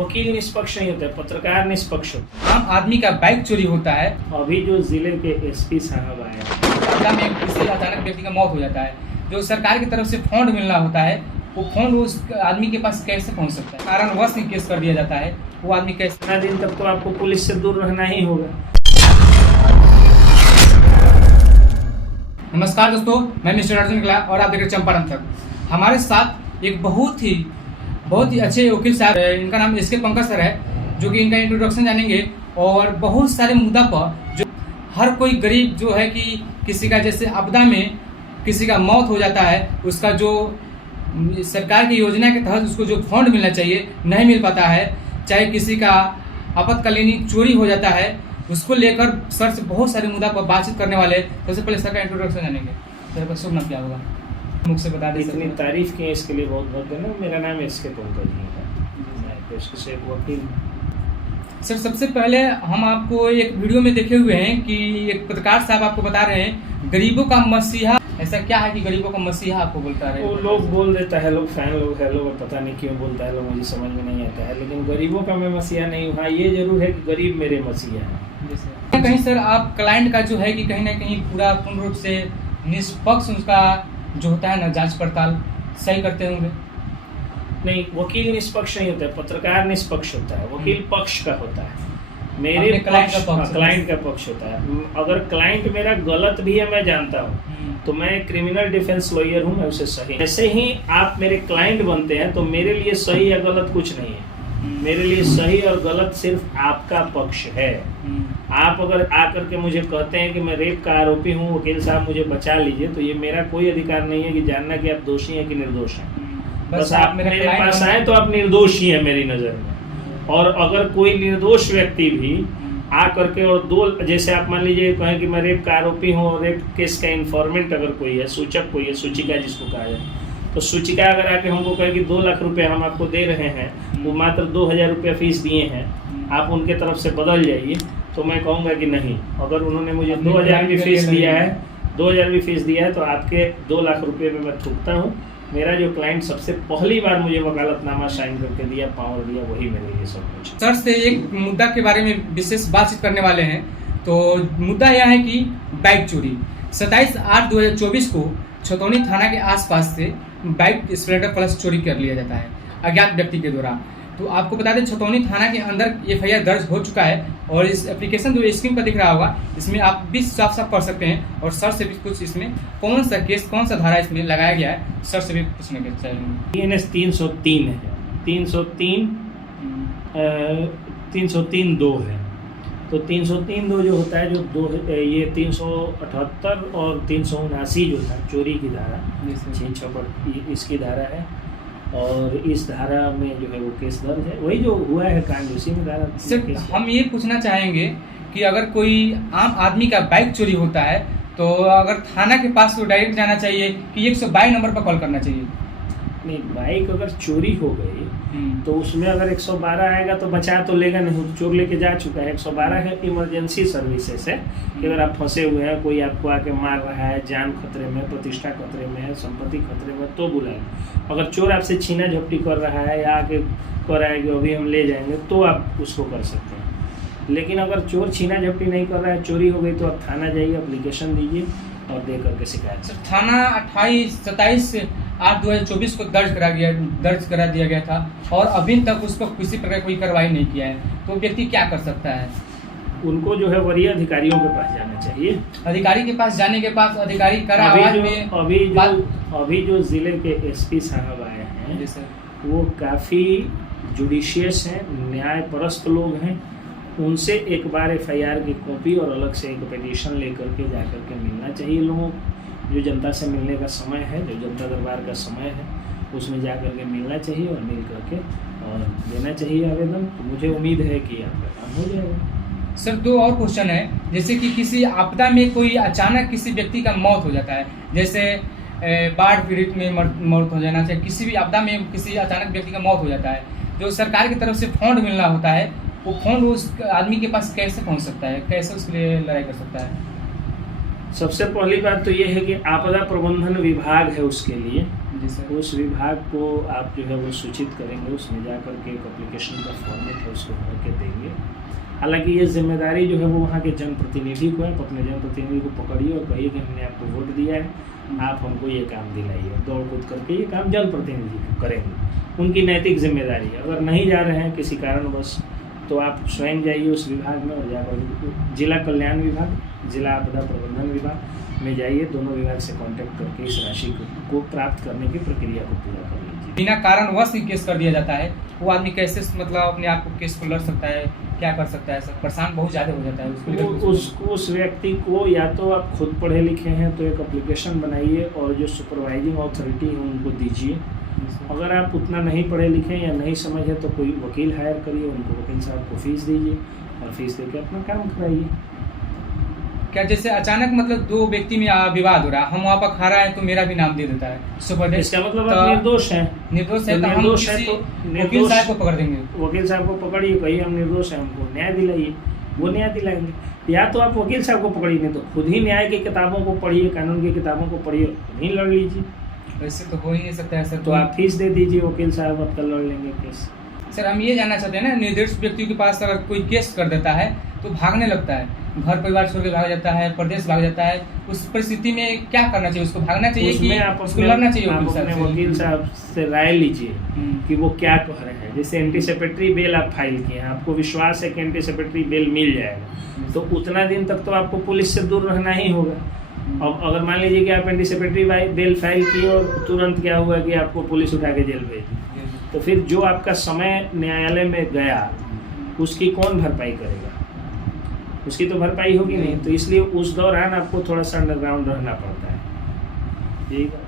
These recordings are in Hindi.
वकील निष्पक्ष नहीं होता है, पत्रकार निष्पक्ष होता है। आम आदमी का बाइक चोरी होता है। अभी जो जिले के एसपी साहब आए हैं, बदला में किसी अचानक व्यक्ति का मौत हो जाता है, जो सरकार की तरफ से फंड मिलना होता है, वो फंड उस आदमी के पास कैसे पहुंच सकता है? कारणवश ही केस कर दिया जाता है, वो आदमी कैसे? इतना दिन तक तो आपको पुलिस से दूर रहना ही होगा। नमस्कार दोस्तों, मैं मिस्टर अर्जुन कला और आप देख रहे हैं चंपारण तक। हमारे साथ एक बहुत ही अच्छे वकील साहब, इनका नाम एसके पंकज सर है, जो कि इनका इंट्रोडक्शन जानेंगे और बहुत सारे मुद्दा पर जो हर कोई गरीब जो है कि किसी का जैसे आपदा में किसी का मौत हो जाता है, उसका जो सरकार की योजना के तहत उसको जो फंड मिलना चाहिए नहीं मिल पाता है, चाहे किसी का आपातकालीन चोरी हो जाता है, उसको लेकर सर से बहुत सारे मुद्दा पर बातचीत करने वाले। सबसे पहले सर का इंट्रोडक्शन जानेंगे। सर का शुभ नाम क्या होगा, मुख से बता दें। इतनी तारीफ की है इसके लिए बहुत बहुत धन्यवाद। मेरा नाम एसके पंकज जी है, मैं पेशे से एक वकील। सर सबसे पहले हम आपको एक वीडियो में देखे हुए हैं कि एक पत्रकार साहब आपको बता रहे हैं गरीबों का मसीहा। ऐसा क्या है कि गरीबों का मसीहा आपको बोलता है? वो लोग बोल देता है, लोग फैन लोग है, लोग पता नहीं क्यों बोलता है, लोग मुझे समझ में नहीं आता है। लेकिन गरीबों का मैं मसीहा नहीं हूँ। हाँ, ये जरूर है कि गरीब मेरे मसीहा है। कहीं सर आप क्लाइंट का जो है कि कहीं ना कहीं पूरा पूर्ण रूप से निष्पक्ष उसका जो होता है ना जांच पड़ताल सही करते होंगे? नहीं, वकील निष्पक्ष नहीं होता है, पत्रकार निष्पक्ष होता है। वकील पक्ष का होता है, मेरे क्लाइंट का पक्ष होता है। अगर क्लाइंट मेरा गलत भी है, मैं जानता हूँ, तो मैं क्रिमिनल डिफेंस लॉयर हूँ, मैं उसे सही। जैसे ही आप मेरे क्लाइंट बनते हैं तो मेरे लिए सही या गलत कुछ नहीं है। मेरे लिए सही और गलत सिर्फ आपका पक्ष है। आप अगर आकर के मुझे कहते हैं कि मैं रेप का आरोपी हूँ, वकील साहब मुझे बचा लीजिए, तो ये मेरा कोई अधिकार नहीं है कि जानना कि आप दोषी हैं कि निर्दोष हैं। बस आप मेरे पास आए तो आप निर्दोष ही हैं मेरी नज़र में। और अगर कोई निर्दोष व्यक्ति भी आ करके और दो, जैसे आप मान लीजिए कहें कि मैं रेप का आरोपी हूँ और रेप केस का इन्फॉर्मेंट अगर कोई है, सूचक कोई है, सूचिका जिसको कहा जाए, तो सूचिका अगर आके हमको कहे कि 2 लाख रुपए हम आपको दे रहे हैं, वो मात्र 2000 रुपये फीस दिए हैं, आप उनके तरफ से बदल जाइए, तो मैं कहूँगा कि नहीं। अगर उन्होंने मुझे 2000 भी फीस दिया है, 2000 भी फीस दिया है, तो आपके 2 लाख रुपये में मैं थूकता हूँ। मेरा जो क्लाइंट सबसे पहली बार मुझे वकालतनामा साइन करके दिया, पावर दिया, वही मेरे लिए सब कुछ। सर से एक मुद्दा के बारे में विशेष बातचीत करने वाले हैं। तो मुद्दा यह है कि बाइक चोरी 27/8/2024 को छतौनी थाना के आसपास से बाइक स्प्लेंडर प्लस चोरी कर लिया जाता है अज्ञात व्यक्ति के द्वारा। तो आपको बता दें छतौनी थाना के अंदर FIR दर्ज हो चुका है और इस एप्लीकेशन जो स्क्रीन पर दिख रहा होगा, इसमें आप भी साफ पढ़ सकते हैं और सर से भी कुछ इसमें कौन सा केस, कौन सा धारा इसमें लगाया गया है, सर से भी पूछने के चाहिए। TNS 303 है, 303(2) है। तो 303(2) जो होता है, जो ये 378 और 379 जो था चोरी की धारा, 6 इसकी धारा है। और इस धारा में जो है वो केस दर्ज है, वही जो हुआ है कांड उसी में धारा। सर हम ये पूछना चाहेंगे कि अगर कोई आम आदमी का बाइक चोरी होता है तो अगर थाना के पास तो डायरेक्ट जाना चाहिए कि 122 नंबर पर कॉल करना चाहिए? नहीं, बाइक अगर चोरी हो गई तो उसमें अगर 112 आएगा तो बचा तो लेगा नहीं, चोर लेके जा चुका है। 112 है इमरजेंसी सर्विसेज है कि अगर आप फंसे हुए हैं, कोई आपको आके मार रहा है, जान खतरे में, प्रतिष्ठा खतरे में है, संपत्ति खतरे में, तो बुलाएं। अगर चोर आपसे छीना झपटी कर रहा है या आके कह रहा है कि अभी हम ले जाएंगे, तो आप उसको कर सकते हैं। लेकिन अगर चोर छीना झपटी नहीं कर रहा है, चोरी हो गई, तो आप थाना जाइए, एप्लीकेशन दीजिए और दे करके शिकायत। सर थाना 27/8/2024 को दर्ज करा दिया गया था और अभी तक उस पर किसी प्रकार कोई कार्रवाई नहीं किया है, तो व्यक्ति क्या कर सकता है? उनको जो है वरीय अधिकारियों के पास जाना चाहिए। अधिकारी के पास जाने के बाद अधिकारी करा अभी जो जिले के एसपी साहब आए हैं, वो काफ़ी जुडिशियस हैं, न्यायपरस्त लोग हैं। उनसे एक बार FIR की कॉपी और अलग से एक पिटीशन लेकर के जा कर के मिलना चाहिए लोगों को। जो जनता से मिलने का समय है, जो जनता दरबार का समय है, उसमें जा कर के मिलना चाहिए और मिल करके और देना चाहिए आवेदन। तो मुझे उम्मीद है कि आपका काम हो जाएगा। सर 2 और क्वेश्चन है, जैसे कि किसी आपदा में कोई अचानक किसी व्यक्ति का मौत हो जाता है, जैसे बाढ़ पीड़ित में मौत हो जाना चाहिए, किसी भी आपदा में किसी अचानक व्यक्ति का मौत हो जाता है, जो सरकार की तरफ से फंड मिलना होता है, वो फंड उस आदमी के पास कैसे पहुंच सकता है, कैसे उसके लिए लड़ाई कर सकता है? सबसे पहली बात तो ये है कि आपदा प्रबंधन विभाग है उसके लिए, जी सर। उस विभाग को आप जो है वो सूचित करेंगे, उसमें जा करके एक एप्लीकेशन का फॉर्मेट है उसको भर के देंगे। हालांकि ये जिम्मेदारी जो है वो वहाँ के जनप्रतिनिधि को है। आप अपने जनप्रतिनिधि को पकड़िए और कहिए कि हमने आपको वोट दिया है, आप हमको ये काम दिलाइए। दौड़ कूद करके ये काम जनप्रतिनिधि करेंगे, उनकी नैतिक जिम्मेदारी है। अगर नहीं जा रहे हैं किसी कारणवश तो आप स्वयं जाइए उस विभाग में और जाकर जिला कल्याण विभाग, जिला आपदा प्रबंधन विभाग में जाइए, दोनों विभाग से कांटेक्ट करके इस राशि को प्राप्त करने की प्रक्रिया को पूरा कर लीजिए। बिना कारणवश ही केस कर दिया जाता है, वो आदमी कैसे मतलब अपने आप को केस को लड़ सकता है, क्या कर सकता है सर? परेशान बहुत ज़्यादा हो जाता है उसको। उस व्यक्ति को या तो आप खुद पढ़े लिखे हैं तो एक एप्लीकेशन बनाइए और जो सुपरवाइजिंग अथॉरिटी है उनको दीजिए। अगर आप उतना नहीं पढ़े लिखे या नहीं समझ है तो कोई वकील हायर करिए, उनको वकील साहब को फीस दीजिए और फीस देके अपना काम कराइए। क्या जैसे अचानक मतलब दो व्यक्ति में विवाद हो रहा है, हम वहाँ पर खड़ा है तो मेरा भी नाम दे देता है सुपर, इसका मतलब आप निर्दोष हैं। निर्दोष है तो हम वकील साहब को पकड़ देंगे। वकील साहब को पकड़िए, कहिए हम निर्दोष हैं, हमको न्याय दिलाइए, वो न्याय दिलाएंगे। या तो आप वकील साहब को पकड़िए, नहीं तो खुद ही न्याय की किताबों को पढ़िए, कानून की किताबों को पढ़िए, खुद ही लड़ लीजिए। वैसे तो हो ही नहीं सकता है सर। तो आप फीस दे दीजिए, वकील साहब आपका लड़ लेंगे केस। सर हम ये जानना चाहते हैं ना, निर्दोष व्यक्ति के पास अगर कोई केस कर देता है तो भागने लगता है, घर परिवार छोड़ के भाग जाता है, प्रदेश भाग जाता है, उस परिस्थिति में क्या करना चाहिए? उसको भागना चाहिए कि उसको लड़ना चाहिए? आप अपने वकील साहब से राय लीजिए कि वो क्या कह रहे हैं। जैसे एंटीसिपेटरी बेल आप फाइल किए हैं, आपको विश्वास है कि एंटीसिपेटरी बेल मिल जाएगा, तो उतना दिन तक तो आपको पुलिस से दूर रहना ही होगा। अब अगर मान लीजिए कि आप एंटीसिपेटरी बेल फाइल किए और तुरंत क्या हुआ कि आपको पुलिस उठा के जेल भेज दी, तो फिर जो आपका समय न्यायालय में गया उसकी कौन भरपाई करेगा? उसकी तो भरपाई होगी नहीं। तो इसलिए उस दौरान आपको थोड़ा सा अंडरग्राउंड रहना पड़ता है। यही बात।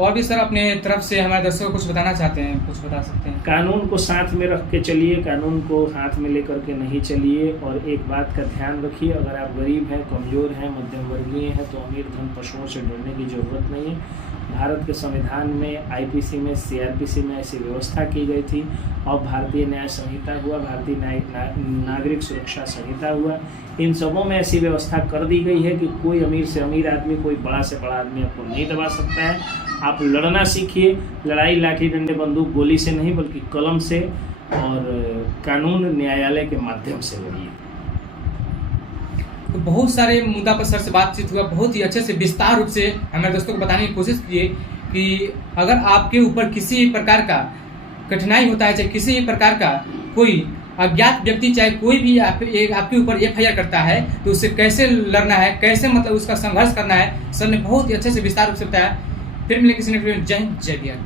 और भी सर अपने तरफ से हमारे दर्शकों को कुछ बताना चाहते हैं, कुछ बता सकते हैं? कानून को साथ में रख के चलिए, कानून को हाथ में लेकर के नहीं चलिए। और एक बात का ध्यान रखिए, अगर आप गरीब हैं, कमज़ोर हैं, मध्यम वर्गीय हैं तो अमीर धन पशुओं से डरने की ज़रूरत नहीं है। भारत के संविधान में, आईपीसी में, सीआरपीसी में ऐसी व्यवस्था की गई थी। और भारतीय न्याय संहिता हुआ, भारतीय नागरिक सुरक्षा संहिता हुआ, इन सबों में ऐसी व्यवस्था कर दी गई है कि कोई अमीर से अमीर आदमी, कोई बड़ा से बड़ा आदमी आपको नहीं दबा सकता है। आप लड़ना सीखिए, लड़ाई लाठी डंडे बंदूक गोली से नहीं बल्कि कलम से और कानून न्यायालय के माध्यम से लड़िए। तो बहुत सारे मुद्दा पर सर से बातचीत हुआ, बहुत ही अच्छे से विस्तार रूप से हमारे दोस्तों को बताने की कोशिश किए कि अगर आपके ऊपर किसी भी प्रकार का कठिनाई होता है, चाहे किसी भी प्रकार का कोई अज्ञात व्यक्ति, चाहे कोई भी आपके ऊपर FIR करता है तो उससे कैसे लड़ना है, कैसे मतलब उसका संघर्ष करना है, सर ने बहुत ही अच्छे से विस्तार रूप से बताया। फिर मिलेंगे किसी ने। जय हिंद, जय बिहार।